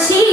sim